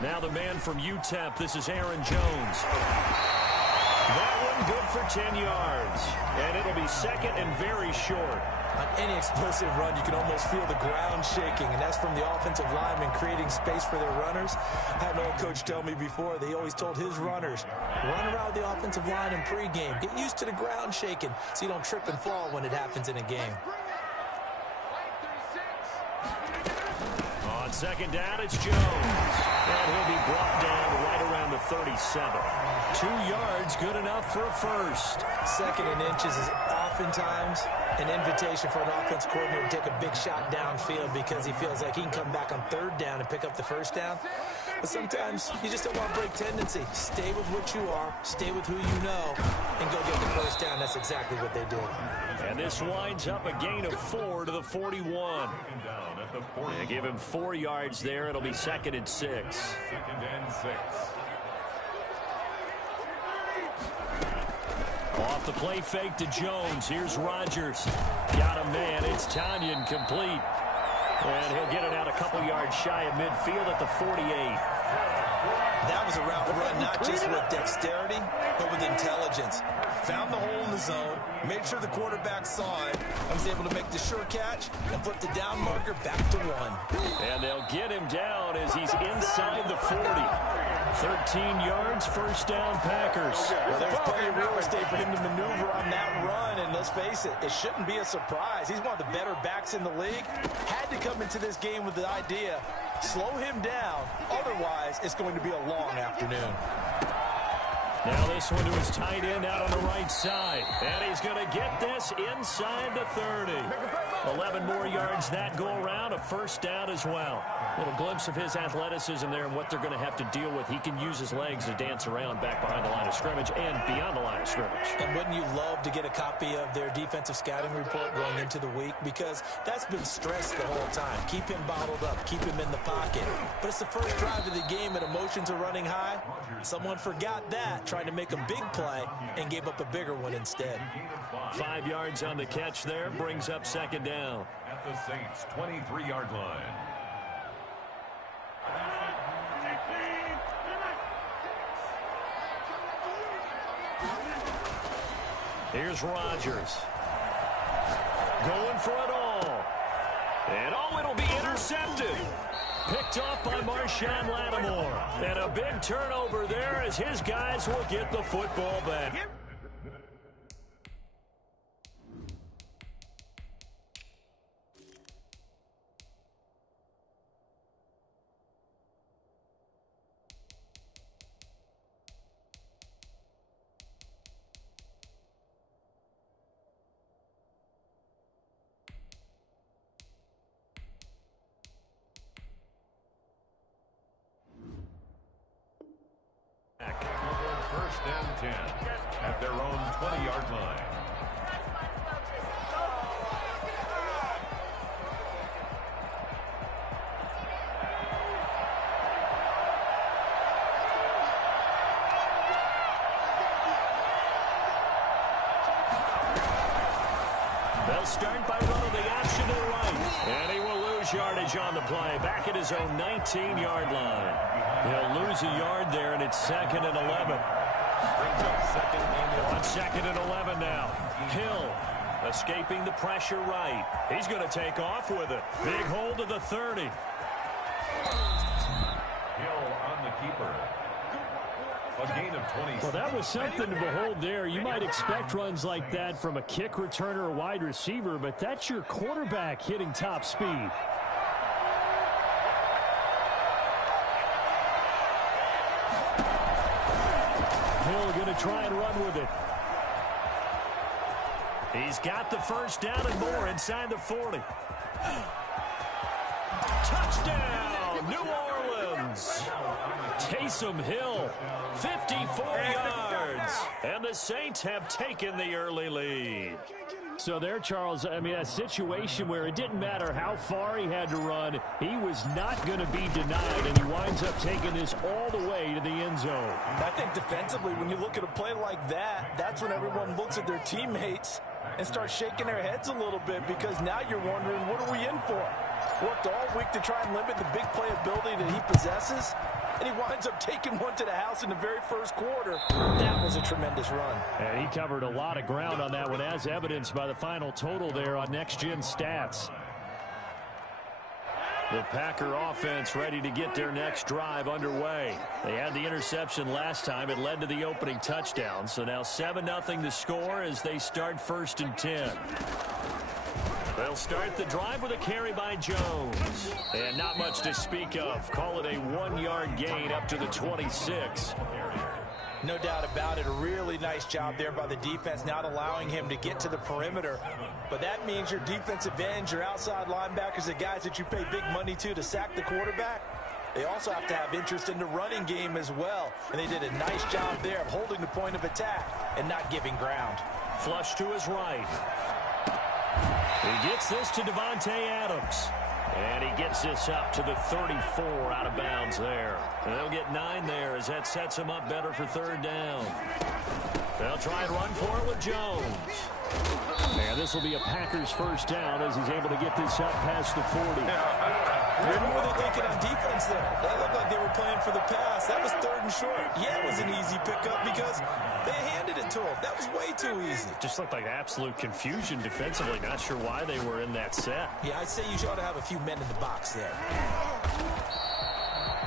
Now the man from UTEP, this is Aaron Jones. That one good for 10 yards. And it'll be second and very short. On any explosive run, you can almost feel the ground shaking, and that's from the offensive linemen creating space for their runners. I had an old coach tell me before, they always told his runners, run around the offensive line in pregame. Get used to the ground shaking so you don't trip and fall when it happens in a game. On second down, it's Jones. And he'll be brought down right around the 37. 2 yards, good enough for a first. Second and inches is oftentimes an invitation for an offense coordinator to take a big shot downfield because he feels like he can come back on third down and pick up the first down. But sometimes you just don't want to break tendency. Stay with what you are, stay with who you know, and go get the first down. That's exactly what they did. And this winds up a gain of 4 to the 41. They give him 4 yards there. It'll be second and 6. Second and 6. Off the play fake to Jones. Here's Rodgers. Got a man. It's Tanyan complete. And he'll get it out a couple yards shy of midfield at the 48. That was a route run not just with dexterity, but with intelligence. Found the hole in the zone, made sure the quarterback saw it, and was able to make the sure catch and flip the down marker back to 1. And they'll get him down as he's inside the 40. 13 yards, first down, Packers. Well, there's plenty of real estate for him to maneuver on that run, and let's face it, it shouldn't be a surprise. He's one of the better backs in the league. Had to come into this game with the idea, slow him down, otherwise it's going to be a long afternoon. Now this one to his tight end out on the right side. And he's going to get this inside the 30. 11 more yards that go around, a first down as well. A little glimpse of his athleticism there and what they're going to have to deal with. He can use his legs to dance around back behind the line of scrimmage and beyond the line of scrimmage. And wouldn't you love to get a copy of their defensive scouting report going into the week? Because that's been stressed the whole time. Keep him bottled up. Keep him in the pocket. But it's the first drive of the game and emotions are running high. Someone forgot that, trying to make a big play and gave up a bigger one instead. 5 yards on the catch there, brings up second down. At the Saints' 23-yard line. Here's Rodgers. Going for it all. And it'll be intercepted. Picked off by Marshawn Lattimore. And a big turnover there as his guys will get the football back. First and 10 at their own 20-yard line. They'll start by running the option to the right. And he will lose yardage on the play. Back at his own 19-yard line. He'll lose a yard there, and it's second and 11. On second and 11 now. Hill escaping the pressure right. He's going to take off with it. Big hold of the 30. Hill on the keeper. A gain of 20. Well, that was something to behold there. You might expect runs like that from a kick returner or wide receiver, but that's your quarterback hitting top speed. Hill going to try and run with it. He's got the first down and more inside the 40. Touchdown, New Orleans. Taysom Hill, 54 yards. And the Saints have taken the early lead. So there, Charles, I mean, a situation where it didn't matter how far he had to run, he was not going to be denied, and he winds up taking this all the way to the end zone. I think defensively, when you look at a play like that, that's when everyone looks at their teammates and starts shaking their heads a little bit, because now you're wondering, what are we in for? Worked all week to try and limit the big playability that he possesses. and he winds up taking one to the house in the very first quarter. That was a tremendous run. And he covered a lot of ground on that one, as evidenced by the final total there on Next Gen Stats. The Packer offense ready to get their next drive underway. They had the interception last time. It led to the opening touchdown. So now 7-0 to score as they start 1st and 10. They'll start the drive with a carry by Jones. And not much to speak of. Call it a 1-yard gain up to the 26. No doubt about it. A really nice job there by the defense, not allowing him to get to the perimeter. But that means your defensive ends, your outside linebackers, the guys that you pay big money to sack the quarterback, they also have to have interest in the running game as well. And they did a nice job there of holding the point of attack and not giving ground. Flush to his right. He gets this to Devontae Adams. And he gets this up to the 34 out of bounds there. And they'll get 9 there as that sets him up better for 3rd down. They'll try and run for it with Jones. And this will be a Packers 1st down as he's able to get this up past the 40. What were they thinking on defense there? That looked like they were playing for the pass. That was 3rd and short. Yeah, it was an easy pickup because they handed it to him. That was way too easy. Just looked like absolute confusion defensively. Not sure why they were in that set. Yeah, I'd say you ought to have a few men in the box there.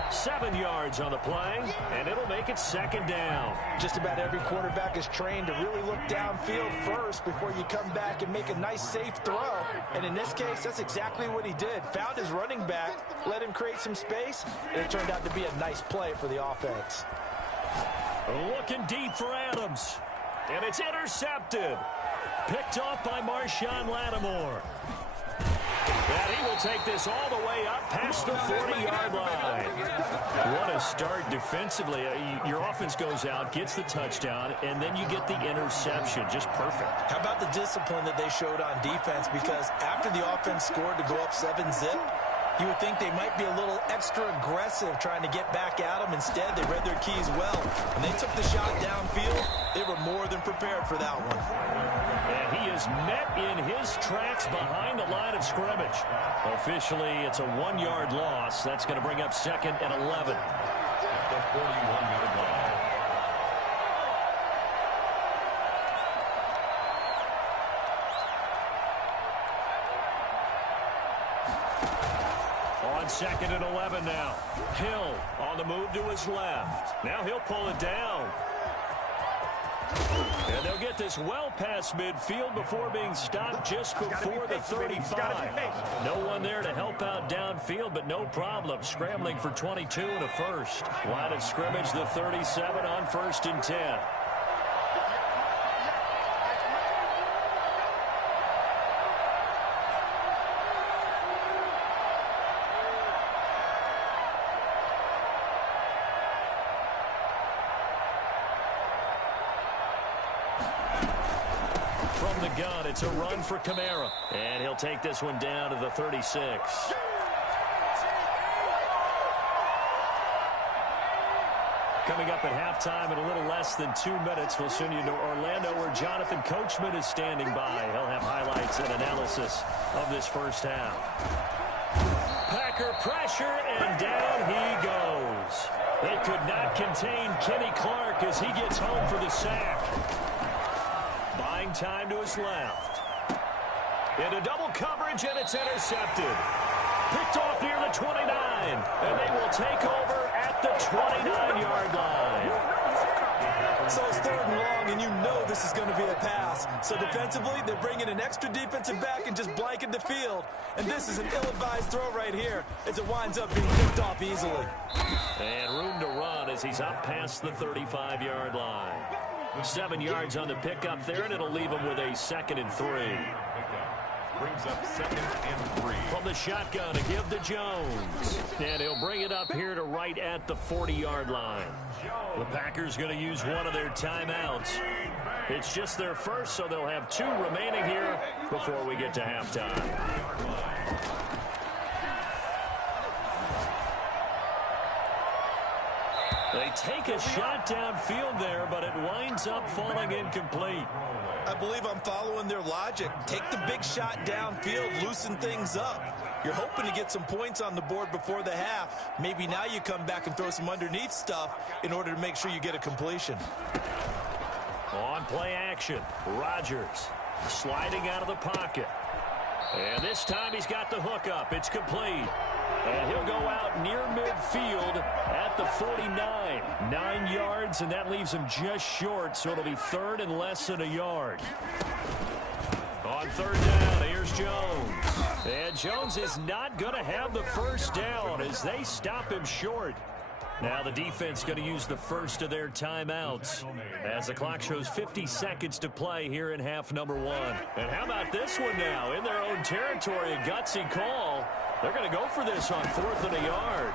7 yards on the play, and it'll make it 2nd down. Just about every quarterback is trained to really look downfield first before you come back and make a nice, safe throw. And in this case, that's exactly what he did. Found his running back, let him create some space, and it turned out to be a nice play for the offense. Looking deep for Adams, and it's intercepted. Picked off by Marshawn Lattimore. And he will take this all the way up past the 40-yard line. What a start defensively. Your offense goes out, gets the touchdown, and then you get the interception. Just perfect. How about the discipline that they showed on defense? Because after the offense scored to go up 7-zip, you would think they might be a little extra aggressive trying to get back at them. Instead, they read their keys well. When they took the shot downfield, they were more than prepared for that one. And he is met in his tracks behind the line of scrimmage. Officially, it's a 1-yard loss. That's going to bring up 2nd and 11. At the 41-yard line. On 2nd and 11 now. Hill on the move to his left. Now he'll pull it down. And they'll get this well past midfield before being stopped just before the 35. No one there to help out downfield, but no problem. Scrambling for 22 and a first. Line of scrimmage, the 37 on 1st and 10. From the gun, it's a run for Kamara. And he'll take this one down to the 36. Coming up at halftime in a little less than 2 minutes, we'll send you to Orlando where Jonathan Coachman is standing by. He'll have highlights and analysis of this first half. Packer pressure, and down he goes. They could not contain Kenny Clark as he gets home for the sack. Buying time to his left. Into double coverage, and it's intercepted. Picked off near the 29, and they will take over at the 29-yard line. So it's 3rd and long, and you know this is going to be a pass. So defensively, they're bringing an extra defensive back and just blanket the field. And this is an ill-advised throw right here as it winds up being picked off easily. And room to run as he's up past the 35-yard line. 7 yards on the pickup there, and it'll leave him with a 2nd and 3. Brings up 2nd and 3. From the shotgun to give to Jones. And he'll bring it up here to right at the 40-yard line. The Packers going to use one of their timeouts. It's just their first, so they'll have 2 remaining here before we get to halftime. They take a shot downfield there, but it winds up falling incomplete. I believe I'm following their logic. Take the big shot downfield, loosen things up. You're hoping to get some points on the board before the half. Maybe now you come back and throw some underneath stuff in order to make sure you get a completion. On play action, Rodgers sliding out of the pocket. And this time he's got the hook up. It's complete. And he'll go out near midfield at the 49. 9 yards, and that leaves him just short, so it'll be third and less than a yard. On third down, here's Jones. And Jones is not going to have the first down as they stop him short. Now the defense going to use the first of their timeouts as the clock shows 50 seconds to play here in half number 1. And how about this one now? In their own territory, a gutsy call. They're going to go for this on 4th and a yard.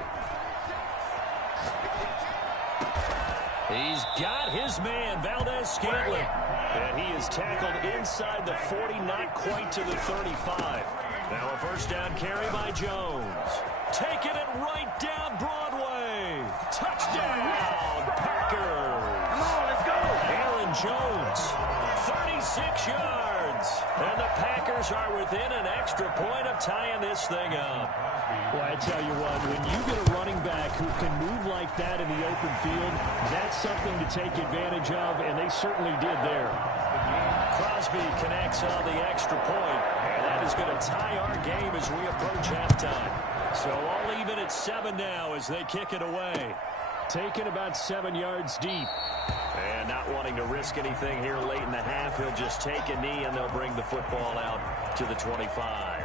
He's got his man, Valdez-Scantling. And he is tackled inside the 40, not quite to the 35. Now a first down carry by Jones. Taking it right down Broadway. Touchdown, Packers. Come on, let's go. Aaron Jones, 36 yards. And the Packers are within an extra point of tying this thing up. Well, I tell you what, when you get a running back who can move like that in the open field, that's something to take advantage of, and they certainly did there. Crosby connects on the extra point, and that is going to tie our game as we approach halftime. So all even at 7 now as they kick it away. Taken about 7 yards deep. And not wanting to risk anything here late in the half, he'll just take a knee and they'll bring the football out to the 25.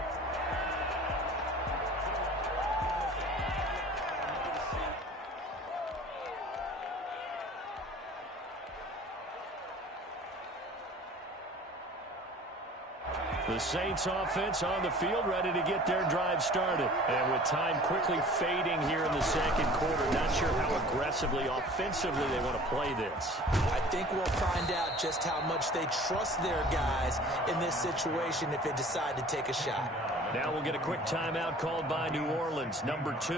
The Saints offense on the field, ready to get their drive started. And with time quickly fading here in the second quarter, not sure how aggressively, offensively they want to play this. I think we'll find out just how much they trust their guys in this situation if they decide to take a shot. Now we'll get a quick timeout called by New Orleans, number 2.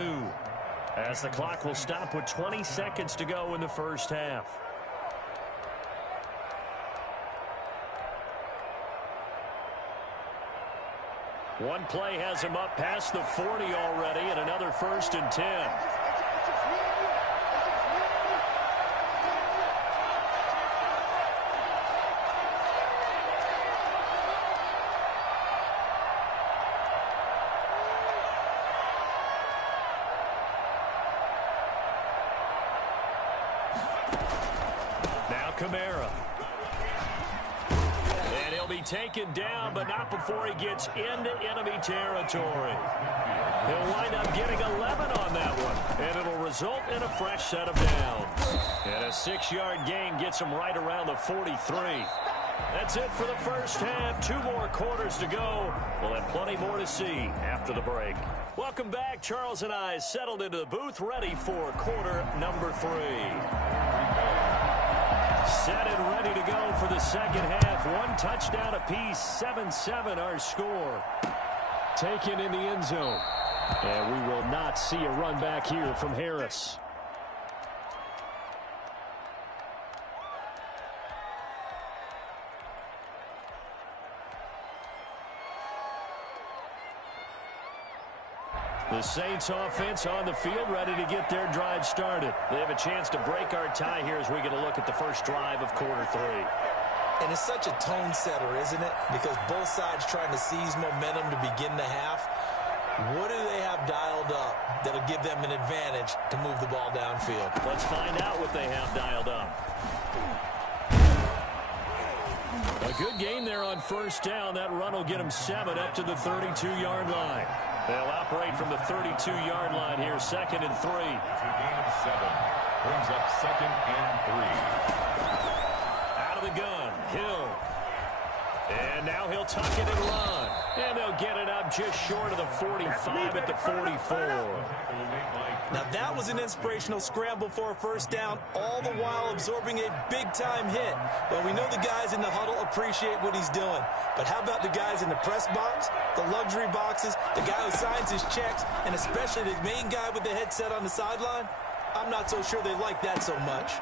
As the clock will stop with 20 seconds to go in the first half. One play has him up past the 40 already, and another 1st and 10. Now Kamara. Taken down, but not before he gets into enemy territory. He'll wind up getting 11 on that one, and it'll result in a fresh set of downs. And a 6-yard gain gets him right around the 43. That's it for the first half. 2 more quarters to go. We'll have plenty more to see after the break. Welcome back. Charles and I settled into the booth, ready for quarter number 3. Set and ready to go for the second half. 1 touchdown apiece, 7-7 our score. Taken in the end zone. And we will not see a run back here from Harris. The Saints offense on the field, ready to get their drive started. They have a chance to break our tie here as we get a look at the first drive of quarter 3. And it's such a tone setter, isn't it? Because both sides trying to seize momentum to begin the half. What do they have dialed up that'll give them an advantage to move the ball downfield? Let's find out what they have dialed up. A good gain there on first down. That run will get them 7 up to the 32-yard line. They'll operate from the 32-yard line here, 2nd and 3. To gain of 7. Brings up 2nd and 3. Out of the gun, Hill. And now he'll tuck it and run. And they'll get it up just short of the 45 at the 44. Now that was an inspirational scramble for a first down, all the while absorbing a big-time hit. Well, we know the guys in the huddle appreciate what he's doing. But how about the guys in the press box, the luxury boxes, the guy who signs his checks, and especially the main guy with the headset on the sideline? I'm not so sure they like that so much.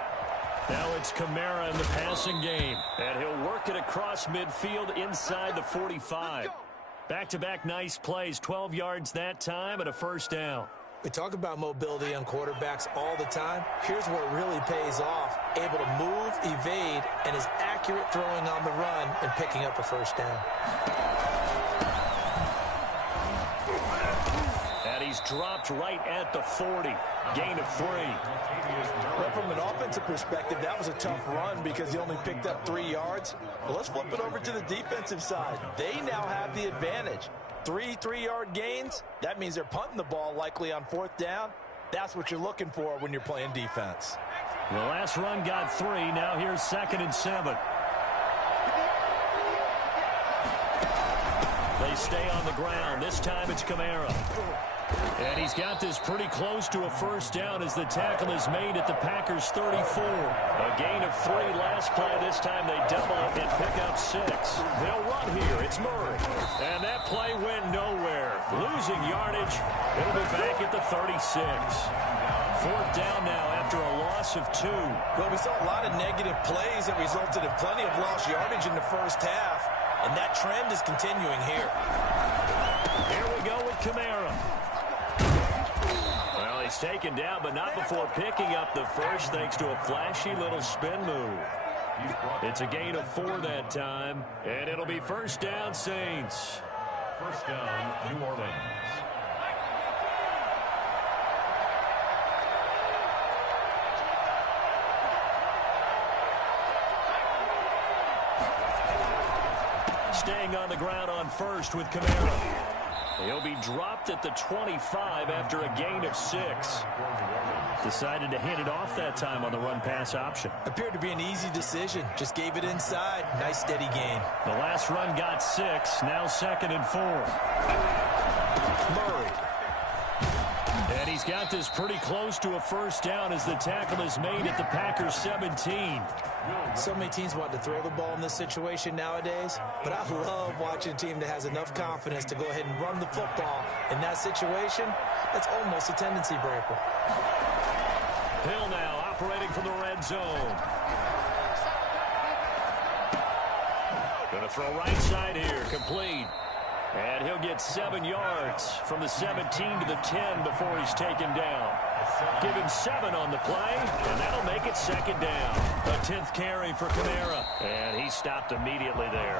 Now it's Kamara in the passing game. And he'll work it across midfield inside the 45. Back-to-back nice plays, 12 yards that time and a first down. We talk about mobility on quarterbacks all the time. Here's where it really pays off. Able to move, evade, and is accurate throwing on the run and picking up a first down. And he's dropped right at the 40. Gain of 3. Well, from an offensive perspective, that was a tough run because he only picked up 3 yards. Well, let's flip it over to the defensive side. They now have the advantage. 3 3-yard gains, that means they're punting the ball likely on 4th down. That's what you're looking for when you're playing defense. The last run got 3. Now here's 2nd and 7. They stay on the ground. This time it's Kamara. And he's got this pretty close to a first down as the tackle is made at the Packers' 34. A gain of 3 last play. This time they double it and pick up 6. They'll run here. It's Murray. And that play went nowhere. Losing yardage. It'll be back at the 36. 4th down now after a loss of 2. Well, we saw a lot of negative plays that resulted in plenty of lost yardage in the first half. And that trend is continuing here. Here we go with Kamara. Well, he's taken down, but not before picking up the first thanks to a flashy little spin move. It's a gain of 4 that time, and it'll be first down, Saints. First down, New Orleans. Staying on the ground on first with Kamara. He'll be dropped at the 25 after a gain of 6. Decided to hand it off that time on the run-pass option. Appeared to be an easy decision. Just gave it inside. Nice, steady gain. The last run got 6. Now 2nd and 4. Murray. And he's got this pretty close to a first down as the tackle is made at the Packers' 17. So many teams want to throw the ball in this situation nowadays, but I love watching a team that has enough confidence to go ahead and run the football. In that situation, that's almost a tendency breaker. Hill now operating from the red zone. Going to throw right side here, complete. And he'll get 7 yards from the 17 to the 10 before he's taken down. Give him 7 on the play, and that'll make it 2nd down. A 10th carry for Kamara, and he stopped immediately there.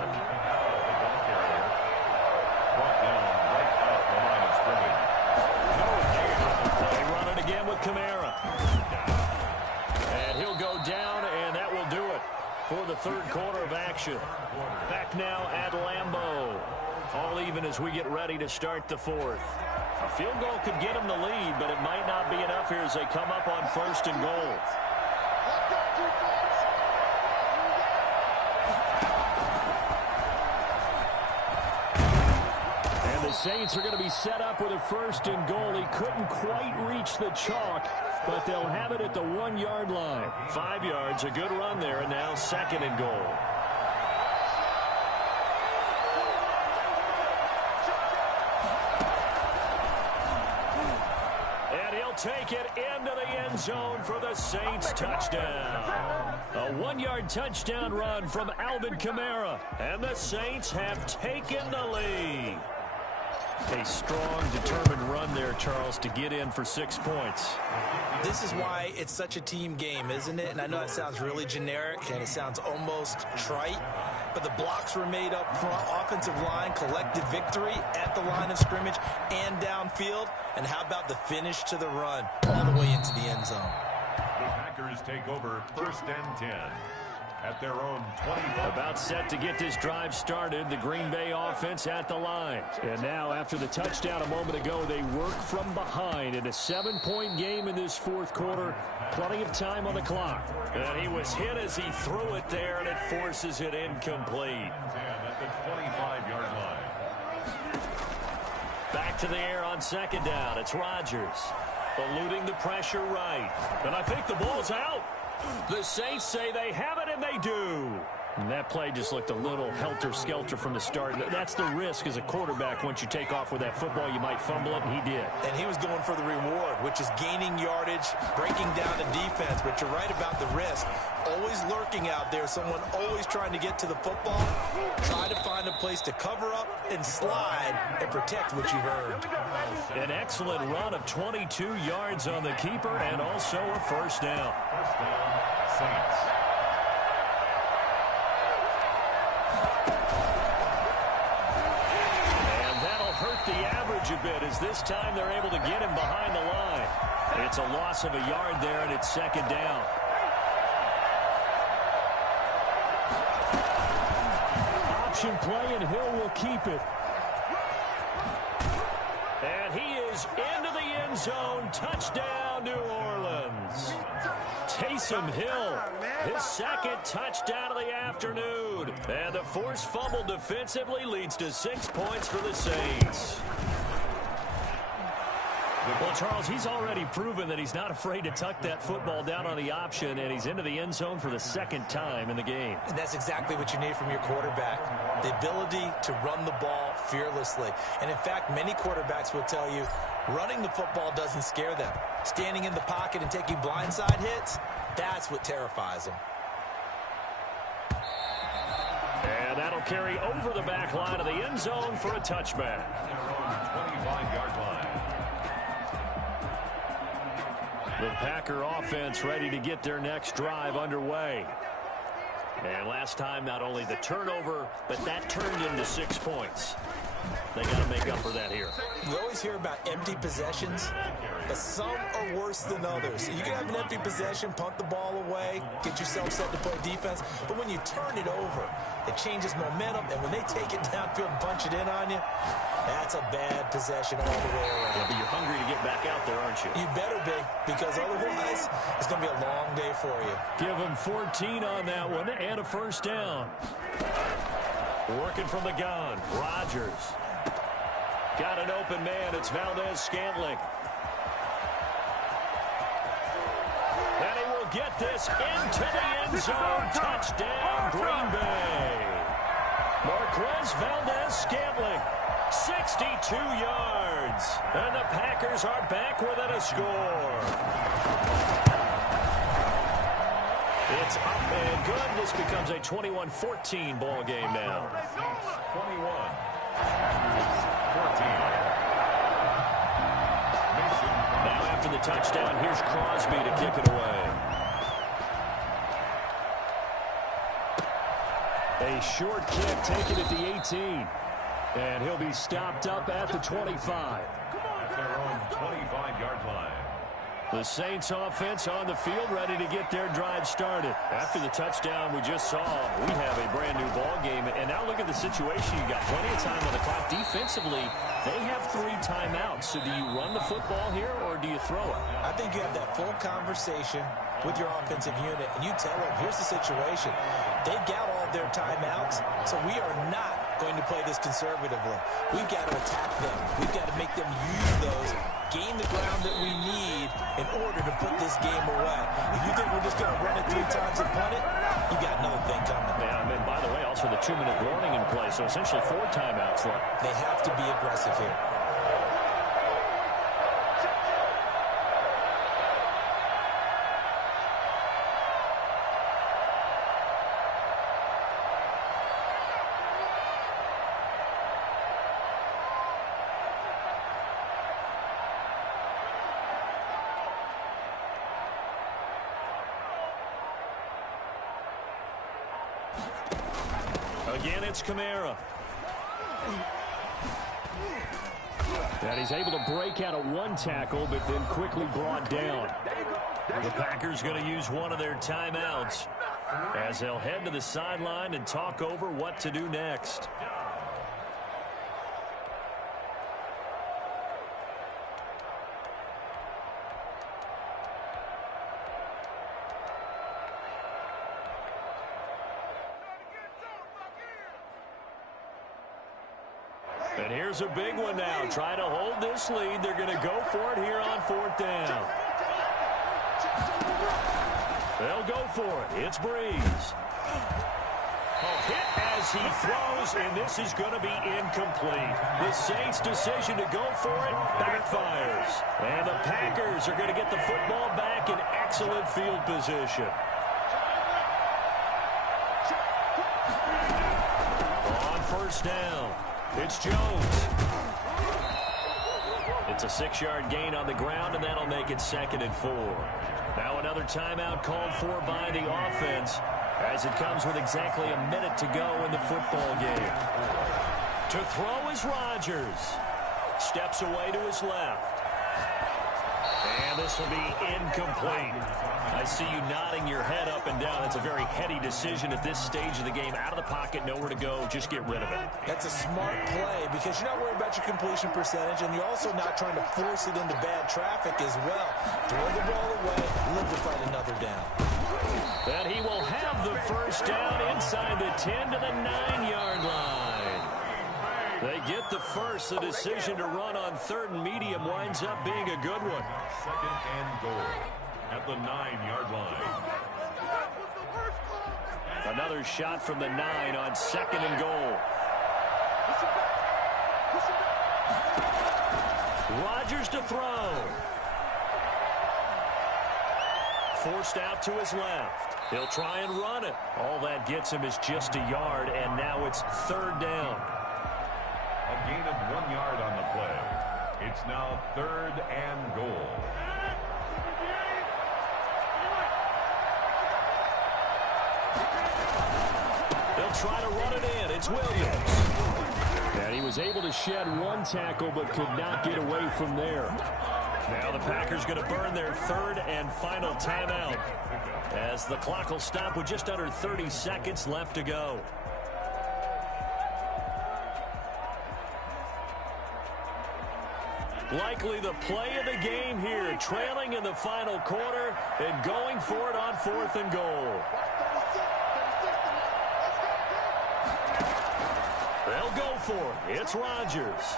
They run it again with Kamara. And he'll go down, and that will do it for the 3rd quarter of action. Back now at Lambeau. All even as we get ready to start the 4th. A field goal could get them the lead, but it might not be enough here as they come up on 1st and goal. And the Saints are going to be set up with a 1st and goal. He couldn't quite reach the chalk, but they'll have it at the 1-yard line. 5 yards, a good run there, and now 2nd and goal. Take it into the end zone for the Saints touchdown. A 1-yard touchdown run from Alvin Kamara. And the Saints have taken the lead. A strong, determined run there, Charles, to get in for 6 points. This is why it's such a team game, isn't it? And I know it sounds really generic and it sounds almost trite, but the blocks were made up front. Offensive line collected victory at the line of scrimmage and downfield. And how about the finish to the run all the way into the end zone? The Packers take over 1st and 10 at their own 20. About set to get this drive started. The Green Bay offense at the line. And now after the touchdown a moment ago, they work from behind in a 7-point game in this 4th quarter. Plenty of time on the clock. And he was hit as he threw it there, and it forces it incomplete. At the 25-yard line. Back to the air on 2nd down. It's Rodgers eluding the pressure right. And I think the ball's out. The Saints say they have it, and they do. And that play just looked a little helter-skelter from the start. That's the risk as a quarterback. Once you take off with that football, you might fumble it, and he did. And he was going for the reward, which is gaining yardage, breaking down the defense. But you're right about the risk. Always lurking out there, someone always trying to get to the football. Try to find a place to cover up and slide and protect what you've earned. An excellent run of 22 yards on the keeper and also a first down. First down, Saints. Hurt the average a bit as this time they're able to get him behind the line. It's a loss of a yard there, and it's second down. Option play, and Hill will keep it. And he is into the end zone. Touchdown, New Orleans. Taysom Hill, his second touchdown of the afternoon. And the forced fumble defensively leads to 6 points for the Saints. Well, Charles, he's already proven that he's not afraid to tuck that football down on the option, and he's into the end zone for the second time in the game. And that's exactly what you need from your quarterback, the ability to run the ball fearlessly. And, in fact, many quarterbacks will tell you running the football doesn't scare them. Standing in the pocket and taking blindside hits, that's what terrifies them. And that'll carry over the back line of the end zone for a touchback. 25-yard line. The Packer offense ready to get their next drive underway. And last time, not only the turnover, but that turned into 6 points. They got to make up for that here. You always hear about empty possessions, but some are worse than others. You can have an empty possession, punt the ball away, get yourself set to play defense, but when you turn it over, it changes momentum, and when they take it downfield and punch it in on you, that's a bad possession all the way around. Yeah, but you're hungry to get back out there, aren't you? You better be, because otherwise, it's going to be a long day for you. Give him 14 on that one and a first down. Working from the gun, Rodgers. Got an open man. It's Valdez-Scantling. And he will get this into the end zone. Touchdown, Green Bay. Marquez Valdez-Scantling, 62 yards. And the Packers are back within a score. It's up and good. This becomes a 21-14 ball game now. 21. 14. Now after the touchdown, here's Crosby to kick it away. A short kick taken at the 18. And he'll be stopped up at the 25. At their own 25-yard line. The Saints offense on the field ready to get their drive started. After the touchdown we just saw, we have a brand new ball game. And now look at the situation. You got plenty of time on the clock. Defensively, they have 3 timeouts. So do you run the football here or do you throw it? I think you have that full conversation with your offensive unit, and you tell them, here's the situation. They've got all their timeouts, so we are not going to play this conservatively. We've got to attack them. We've got to make them use those, gain the ground that we need in order to put this game away. If you think we're just going to run it 3 times and punt it, you got another thing coming. Yeah, and then, by the way, also the 2-minute warning in play, so essentially 4 timeouts left. They have to be aggressive here. Again, it's Kamara. And he's able to break out of 1 tackle, but then quickly brought down. The Packers going to use one of their timeouts as they'll head to the sideline and talk over what to do next. And here's a big one now. Try to hold this lead. They're going to go for it here on 4th down. They'll go for it. It's Breeze. Hit as he throws, and this is going to be incomplete. The Saints' decision to go for it backfires. And the Packers are going to get the football back in excellent field position. first down. It's Jones. It's a 6-yard gain on the ground, and that'll make it 2nd and 4. Now another timeout called for by the offense as it comes with exactly a minute to go in the football game. To throw is Rodgers. Steps away to his left. And this will be incomplete. I see you nodding your head up and down. It's a very heady decision at this stage of the game. Out of the pocket, nowhere to go. Just get rid of it. That's a smart play because you're not worried about your completion percentage, and you're also not trying to force it into bad traffic as well. Throw the ball away, live to fight another down. And he will have the first down inside the 10 to the 9-yard line. They get the first. The decision to run on 3rd and medium winds up being a good one. 2nd and goal at the 9-yard line. Another shot from the 9 on 2nd and goal. Rodgers to throw. Forced out to his left. He'll try and run it. All that gets him is just a yard, and now it's 3rd down. A gain of 1 yard on the play. It's now 3rd and goal. They'll try to run it in. It's Williams. And he was able to shed 1 tackle but could not get away from there. Now the Packers going to burn their 3rd and final timeout as the clock will stop with just under 30 seconds left to go. Likely the play of the game here, trailing in the final quarter and going for it on 4th and goal. They'll go for it. It's Rodgers.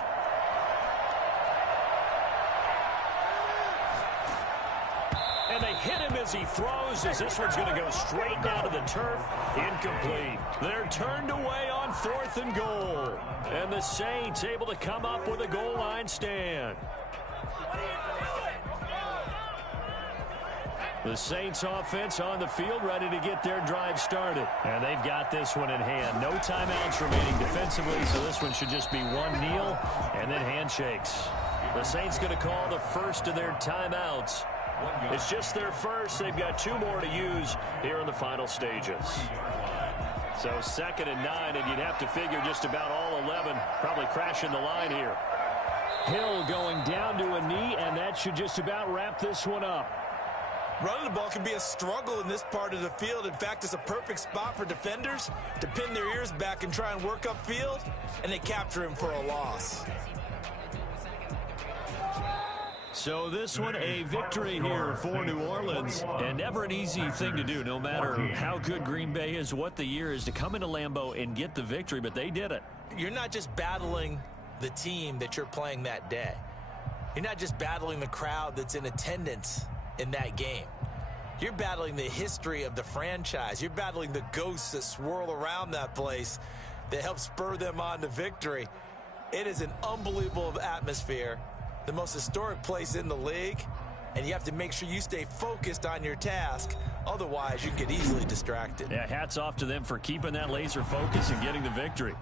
And they hit him as he throws, as this one's going to go straight down to the turf. Incomplete. They're turned away on 4th and goal. And the Saints able to come up with a goal line stand. The Saints offense on the field ready to get their drive started. And they've got this one in hand. No timeouts remaining defensively, so this one should just be one kneel and then handshakes. The Saints going to call the first of their timeouts. It's just their first. They've got 2 more to use here in the final stages. So 2nd and 9, and you'd have to figure just about all 11 probably crashing the line here. Hill going down to a knee, and that should just about wrap this one up. Running the ball can be a struggle in this part of the field. In fact, it's a perfect spot for defenders to pin their ears back and try and work upfield, and they capture him for a loss. So this one, a victory here for New Orleans, and never an easy thing to do, no matter how good Green Bay is, what the year is, to come into Lambeau and get the victory, but they did it. You're not just battling the team that you're playing that day. You're not just battling the crowd that's in attendance in that game. You're battling the history of the franchise. You're battling the ghosts that swirl around that place that help spur them on to victory. It is an unbelievable atmosphere. The most historic place in the league, and you have to make sure you stay focused on your task. Otherwise, you can get easily distracted. Yeah, hats off to them for keeping that laser focus and getting the victory.